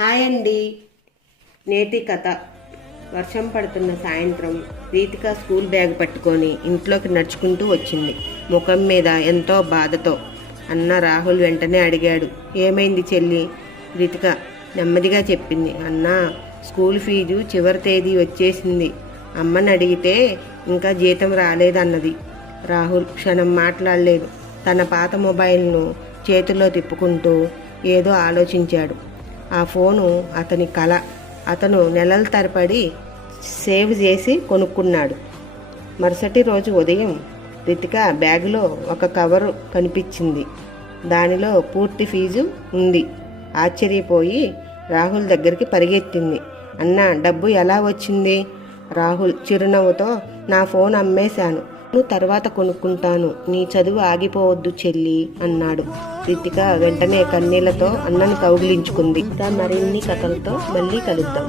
Hi అండి. నేటి కథ. వర్షం పడుతున్న సాయంత్రం రీతిక స్కూల్ బ్యాగ్ పట్టుకొని ఇంట్లోకి నడుచుకుంటూ వచ్చింది. ముఖం మీద ఎంతో బాధతో. అన్న రాహుల్ వెంటనే అడిగాడు, ఏమైంది చెల్లి? రీతిక నెమ్మదిగా చెప్పింది, అన్నా, స్కూల్ ఫీజు చివరి తేదీ వచ్చేసింది. అమ్మని అడిగితే ఇంకా జీతం రాలేదన్నది. రాహుల్ క్షణం మాట్లాడలేదు. తన పాత మొబైల్ను చేతిలో తిప్పుకుంటూ ఏదో ఆలోచించాడు. ఆ ఫోను అతని కల. అతను నెలల తరబడి సేవ్ చేసి కొనుక్కున్నాడు. మరుసటి రోజు ఉదయం రితిక బ్యాగులో ఒక కవరు కనిపించింది. దానిలో పూర్తి ఫీజు ఉంది. ఆశ్చర్యపోయి రాహుల్ దగ్గరికి పరిగెత్తింది. అన్నా, డబ్బు ఎలా వచ్చింది? రాహుల్ చిరునవ్వుతో, నా ఫోన్ అమ్మేశాను, తర్వాత కొనుక్కుంటాను, నీ చదువు ఆగిపోవద్దు చెల్లి అన్నాడు. రితిక వెంటనే కన్నీళ్లతో అన్నని కౌగిలించుకుంది. ఇంకా మరిన్ని కథలతో మళ్ళీ కలుద్దాం.